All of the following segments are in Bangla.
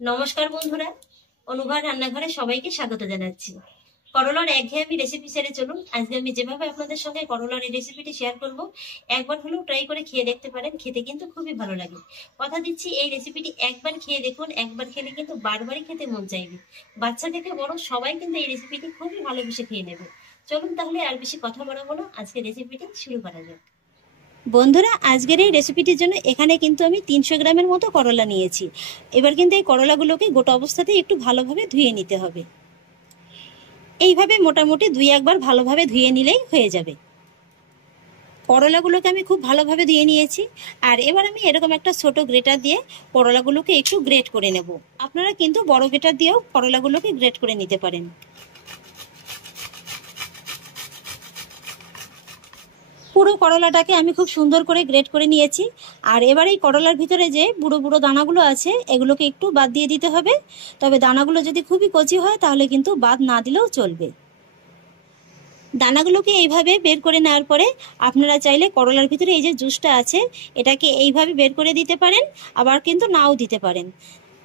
নমস্কার বন্ধুরা, অনুভব রান্নাঘরে সবাইকে স্বাগত জানাচ্ছি। করলার একঘেয়েমি রেসিপি ছেড়ে চলুন, আজকে আমি যেভাবে আপনাদের সঙ্গে করলার এই রেসিপিটি শেয়ার করব, একবার হলেও ট্রাই করে খেয়ে দেখতে পারেন। খেতে কিন্তু খুবই ভালো লাগে। কথা দিচ্ছি, এই রেসিপিটি একবার খেয়ে দেখুন, একবার খেলে কিন্তু বারবারই খেতে মন চাইবে। বাচ্চা থেকে বড় সবাই কিন্তু এই রেসিপিটি খুবই ভালোবেসে খেয়ে নেবে। চলুন তাহলে আর বেশি কথা বাড়াবো না, আজকে রেসিপিটি শুরু করা যাক। বন্ধুরা, আজকের এই রেসিপিটির জন্য এখানে কিন্তু আমি 300 গ্রামের মতো করলা নিয়েছি। এবার কিন্তু এই করলাগুলোকে গোটা অবস্থাতেই একটু ভালোভাবে ধুয়ে নিতে হবে। এইভাবে মোটামুটি 2-1 বার ভালোভাবে ধুয়ে নিলেই হয়ে যাবে। করলাগুলোকে আমি খুব ভালোভাবে ধুয়ে নিয়েছি। আর এবার আমি এরকম একটা ছোট গ্রেটার দিয়ে করলাগুলোকে একটু গ্রেট করে নেব। আপনারা কিন্তু বড় গ্রেটার দিয়েও করলাগুলোকে গ্রেট করে নিতে পারেন। পুরো করলাটাকে আমি খুব সুন্দর করে গ্রেট করে নিয়েছি। আর এবার এই করলার ভিতরে যে বুড়ো বুড়ো দানাগুলো আছে এগুলোকে একটু বাদ দিয়ে দিতে হবে। তবে দানাগুলো যদি খুবই কচি হয় তাহলে কিন্তু বাদ না দিলেও চলবে। দানাগুলোকে এইভাবে বের করে নেওয়ার পরে আপনারা চাইলে করলার ভিতরে এই যে জুসটা আছে এটাকে এইভাবে বের করে দিতে পারেন, আবার কিন্তু নাও দিতে পারেন।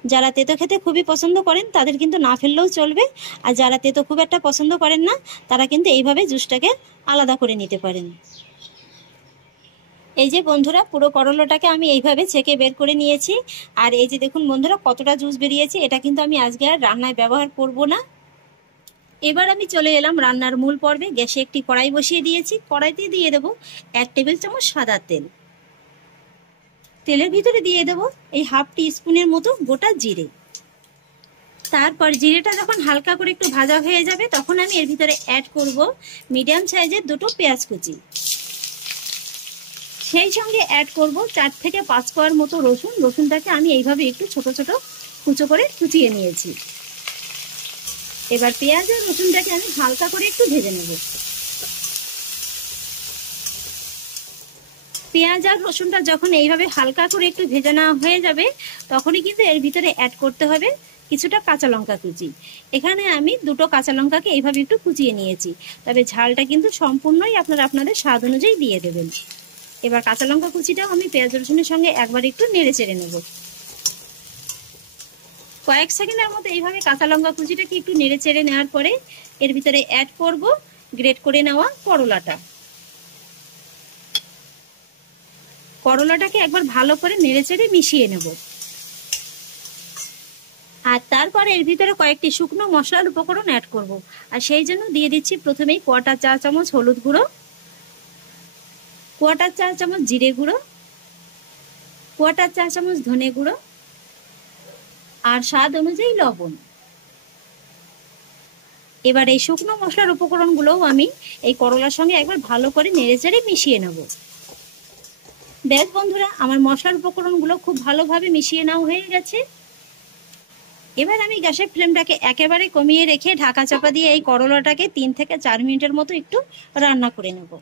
যারা তেতো খেতে খুবই পছন্দ করেন তাদের কিন্তু না ফেললেও চলবে। আর যারা তেতো খুব একটা পছন্দ করেন না তারা কিন্তু এইভাবে জুসটাকে আলাদা করে নিতে পারেন। এই যে বন্ধুরা, পুরো করলাটাকে আমি এইভাবে ছেঁকে বের করে নিয়েছি। আর এই যে দেখুন বন্ধুরা কতটা জুস বেরিয়েছে। এটা কিন্তু আমি আজকে আর রান্নায় ব্যবহার করব না। এবার আমি চলে এলাম রান্নার মূল পর্বে। গ্যাসে একটি কড়াই বসিয়ে দিয়েছি। কড়াইতে দিয়ে দেব 1 টেবিল চামচ সাদা তেল। তেলের ভিতরে দিয়ে দেব এই হাফ টি স্পুনের মতো গোটা জিরে। তারপর জিরেটা যখন হালকা করে একটু ভাজা হয়ে যাবে তখন আমি এর ভিতরে অ্যাড করব মিডিয়াম সাইজের 2টো পেঁয়াজ কুচি। সেই সঙ্গে অ্যাড করব 4 থেকে 5 কোয়ার মতো রসুন। রসুনটাকে আমি এইভাবে একটু ছোট ছোট কুচো করে কুচিয়ে নিয়েছি। এবার পেঁয়াজ আর রসুনটাকে আমি হালকা করে একটু ভেজে নেব। পেঁয়াজ আর রসুনটা যখন এইভাবে হালকা করে একটু ভেজে নেওয়া হয়ে যাবে তখনই কিন্তু এর ভিতরে অ্যাড করতে হবে কিছুটা কাঁচা লঙ্কা কুচি। এখানে আমি 2টো কাঁচা লঙ্কাকে এইভাবে একটু কুচিয়ে নিয়েছি। তবে ঝালটা কিন্তু সম্পূর্ণই আপনারা আপনাদের স্বাদ অনুযায়ী দিয়ে দেবেন। এবার কাঁচা লঙ্কা কুচিটাও আমি পেঁয়াজ রসুনের সঙ্গে একবার একটু নেড়ে চেড়ে নেব। কয়েক সেকেন্ডের মতো এইভাবে কাঁচা লঙ্কা কুচিটাকে একটু নেড়ে চেড়ে নেওয়ার পরে এর ভিতরে অ্যাড করব গ্রেট করে নেওয়া করলাটা। করলাটাকে একবার ভালো করে নেড়ে চেড়ে মিশিয়ে নেব। আর তারপরে এর ভিতরে কয়েকটি শুকনো মশলার উপকরণ অ্যাড করব। আর সেই জন্য দিয়ে দিচ্ছি প্রথমেই 1/4 চা চামচ হলুদ গুঁড়ো, 1/4 চা চামচ জিরে গুঁড়ো, 1/4 চা চামচ ধনে গুঁড়ো আর স্বাদ অনুযায়ী লবণ। এবার এই শুকনো মশলার উপকরণগুলোও আমি এই করলার সঙ্গে একবার ভালো করে নেড়েচেড়ে মিশিয়ে নেব। ব্যাস বন্ধুরা, আমার মশলার উপকরণগুলো খুব ভালোভাবে মিশিয়ে নেওয়া হয়ে গেছে। এবার আমি গ্যাসের ফ্লেমটাকে একেবারে কমিয়ে রেখে ঢাকা চাপা দিয়ে এই করলাটাকে 3 থেকে 4 মিনিটের মতো একটু রান্না করে নেব।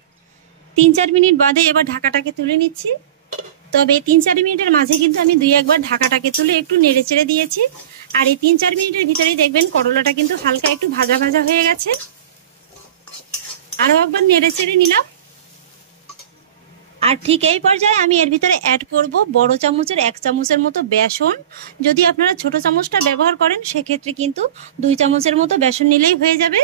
3-4 মিনিট বাদে এবার ঢাকাটাকে তুলে নিচ্ছি। তবে 3-4 মিনিটের মাঝে কিন্তু আমি 2-1 বার ঢাকাটাকে তুলে একটু নেড়ে চেড়ে দিয়েছি। আর এই 3-4 মিনিটের ভিতরেই দেখবেন করলাটা কিন্তু হালকা একটু ভাজা ভাজা হয়ে গেছে। আরও একবার নেড়ে চেড়ে নিলাম। আর ঠিক এই পর্যায়ে আমি এর ভিতরে অ্যাড করব বড় চামচের 1 চামচের মতো বেসন। যদি আপনারা ছোট চামচটা ব্যবহার করেন সেক্ষেত্রে কিন্তু 2 চামচের মতো বেসন নিলেই হয়ে যাবে।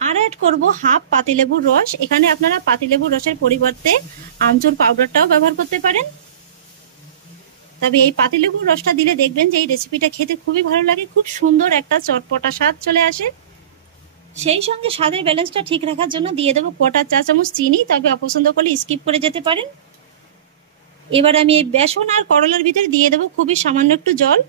আর অ্যাড করব হাফ পাতিলেবুর রস। এখানে আপনারা পাতিলেবুর রসের পরিবর্তে আমচুর পাউডারটাও ব্যবহার করতে পারেন। তবে এই পাতিলেবুর রসটা দিলে দেখবেন যে এই রেসিপিটা খেতে খুবই ভালো লাগে, খুব সুন্দর একটা চটপটা স্বাদ চলে আসে। সেই সঙ্গে স্বাদের ব্যালেন্সটা ঠিক রাখার জন্য দিয়ে দেবো 1/4 চা চামচ চিনি, তবে অপছন্দ করলে স্কিপ করে যেতে পারেন। এবার আমি এই বেসন আর করলার ভিতরে দিয়ে দেবো খুবই সামান্য একটু জল।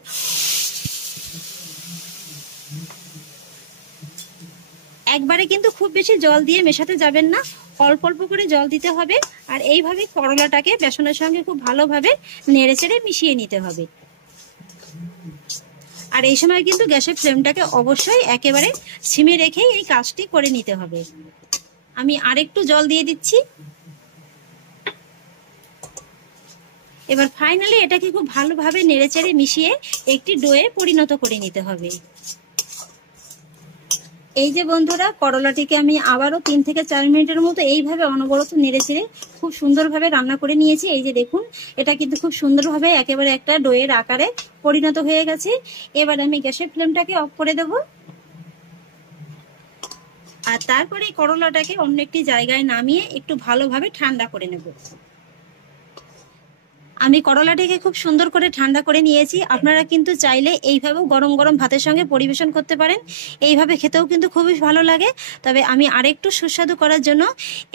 একবারে কিন্তু খুব বেশি জল দিয়ে মেশাতে যাবেন না, অল্প অল্প করে জল দিতে হবে। আর এইভাবে করলাটাকে বেসনের সঙ্গে খুব ভালোভাবে নেড়ে চেড়ে মিশিয়ে নিতে হবে। আর এই সময় কিন্তু গ্যাসের ফ্লেমটাকে অবশ্যই একেবারে সিমে রেখেই এই কাজটি করে নিতে হবে। আমি আরেকটু জল দিয়ে দিচ্ছি। এবার ফাইনালি এটাকে খুব ভালোভাবে নেড়েচেড়ে মিশিয়ে একটি ডোয়ে পরিণত করে নিতে হবে। এই যে বন্ধুরা, করলাটিকে আমি আবারও 3 থেকে 4 মিনিটের মতো এইভাবে অনবরত নেড়েচেড়ে খুব সুন্দরভাবে রান্না করে নিয়েছি। এই যে দেখুন, এটা কিন্তু খুব সুন্দরভাবে একেবারে একটা ডোয়ের আকারে পরিণত হয়ে গেছে। এবার আমি গ্যাসের ফ্লেমটাকে অফ করে দেব। আর তারপরে করলাটাকে অন্য একটি জায়গায় নামিয়ে একটু ভালোভাবে ঠান্ডা করে নেব। আমি করলাটাকে খুব সুন্দর করে ঠান্ডা করে নিয়েছি। আপনারা কিন্তু চাইলে এইভাবেও গরম গরম ভাতের সঙ্গে পরিবেশন করতে পারেন। এইভাবে খেতেও কিন্তু খুবই ভালো লাগে। তবে আমি আরেকটু সুস্বাদু করার জন্য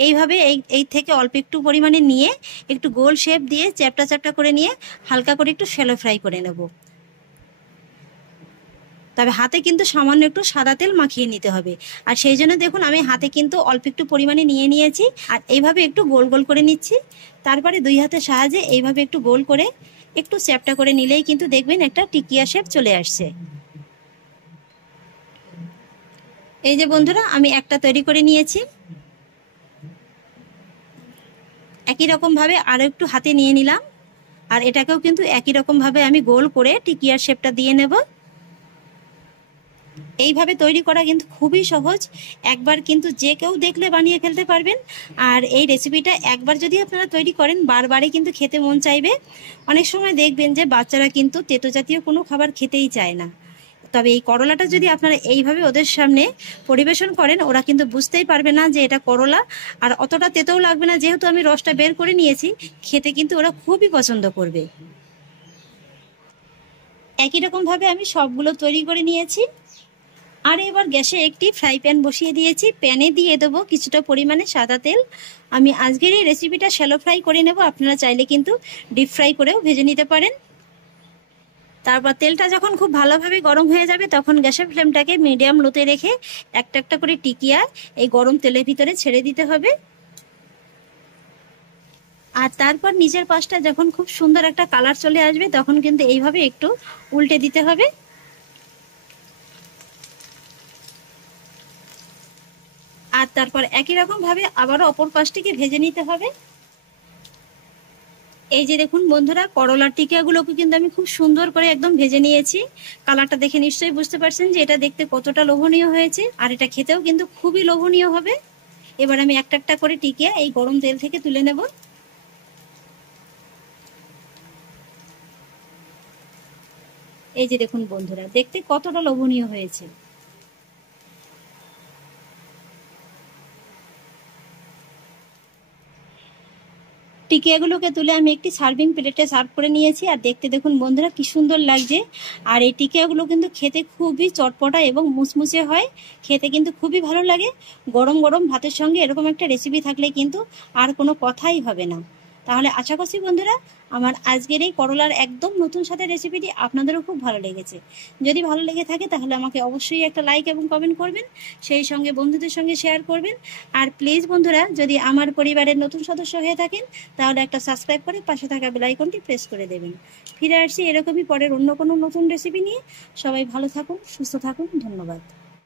এইভাবে এই থেকে অল্প একটু পরিমাণে নিয়ে একটু গোল শেপ দিয়ে চ্যাপটা চ্যাপটা করে নিয়ে হালকা করে একটু শ্যালো ফ্রাই করে নেব। তবে হাতে কিন্তু সামান্য একটু সাদা তেল মাখিয়ে নিতে হবে। আর সেই জন্য দেখুন আমি হাতে কিন্তু অল্প একটু পরিমাণে নিয়ে নিয়েছি আর এইভাবে একটু গোল গোল করে নিচ্ছি। তারপরে দুই হাতের সাহায্যে এইভাবে একটু গোল করে একটু চ্যাপটা করে নিলেই কিন্তু দেখবেন একটা টিকিয়া শেপ চলে আসছে। এই যে বন্ধুরা আমি একটা তৈরি করে নিয়েছি। একই রকম ভাবে আরো একটু হাতে নিয়ে নিলাম আর এটাকেও কিন্তু একই রকম ভাবে আমি গোল করে টিকিয়ার শেপটা দিয়ে নেব। এইভাবে তৈরি করা কিন্তু খুবই সহজ, একবার কিন্তু যে কেউ দেখলে বানিয়ে ফেলতে পারবেন। আর এই রেসিপিটা একবার যদি আপনারা তৈরি করেন বারবারই কিন্তু খেতে মন চাইবে। অনেক সময় দেখবেন যে বাচ্চারা কিন্তু তেতো জাতীয় কোনো খাবার খেতেই চায় না, তবে এই করলাটা যদি আপনারা এইভাবে ওদের সামনে পরিবেশন করেন ওরা কিন্তু বুঝতেই পারবে না যে এটা করলা, আর অতটা তেতোও লাগবে না যেহেতু আমি রসটা বের করে নিয়েছি। খেতে কিন্তু ওরা খুবই পছন্দ করবে। একই রকম ভাবে আমি সবগুলো তৈরি করে নিয়েছি। আর এবার গ্যাসে একটি ফ্রাই প্যান বসিয়ে দিয়েছি। প্যানে দিয়ে দেবো কিছুটা পরিমাণে সাদা তেল। আমি আজকের এই রেসিপিটা শ্যালো ফ্রাই করে নেব, আপনারা চাইলে কিন্তু ডিপ ফ্রাই করেও ভেজে নিতে পারেন। তারপর তেলটা যখন খুব ভালোভাবে গরম হয়ে যাবে তখন গ্যাসের ফ্লেমটাকে মিডিয়াম লোতে রেখে একটা একটা করে টিকিয়া এই গরম তেলের ভিতরে ছেড়ে দিতে হবে। আর তারপর নিচের পাশটা যখন খুব সুন্দর একটা কালার চলে আসবে তখন কিন্তু এইভাবে একটু উল্টে দিতে হবে। আর তারপর একই রকম ভাবে আবারও অপর পাশটিকে ভেজে নিতে হবে। এই যে দেখুন বন্ধুরা করলার টিকিয়াগুলোকে কিন্তু আমি খুব সুন্দর করে একদম ভেজে নিয়েছি। কালারটা দেখে নিশ্চয়ই বুঝতে পারছেন যে এটা দেখতে কতটা লোভনীয় হয়েছে, আর এটা খেতেও কিন্তু খুবই লোভনীয় হবে। এবার আমি একটা একটা করে টিকিয়া এই গরম তেল থেকে তুলে নেব। এই যে দেখুন বন্ধুরা দেখতে কতটা লোভনীয় হয়েছে। টিকিয়াগুলোকে তুলে আমি একটি সার্ভিং প্লেটে সার্ভ করে নিয়েছি। আর দেখতে দেখুন বন্ধুরা কি সুন্দর লাগছে। আর এই টিকিয়াগুলো কিন্তু খেতে খুবই চটপটা এবং মুচমুচে হয়, খেতে কিন্তু খুবই ভালো লাগে। গরম গরম ভাতের সঙ্গে এরকম একটা রেসিপি থাকলে কিন্তু আর কোনো কথাই হবে না। তাহলে আশা করছি বন্ধুরা আমার আজকের এই করলার একদম নতুন স্বাদের রেসিপিটি আপনাদেরও খুব ভালো লেগেছে। যদি ভালো লেগে থাকে তাহলে আমাকে অবশ্যই একটা লাইক এবং কমেন্ট করবেন, সেই সঙ্গে বন্ধুদের সঙ্গে শেয়ার করবেন। আর প্লিজ বন্ধুরা যদি আমার পরিবারের নতুন সদস্য হয়ে থাকেন তাহলে একটা সাবস্ক্রাইব করে পাশে থাকা বেল আইকনটি প্রেস করে দেবেন। ফিরে আসছি এরকমই পরের অন্য কোনো নতুন রেসিপি নিয়ে। সবাই ভালো থাকুন, সুস্থ থাকুন, ধন্যবাদ।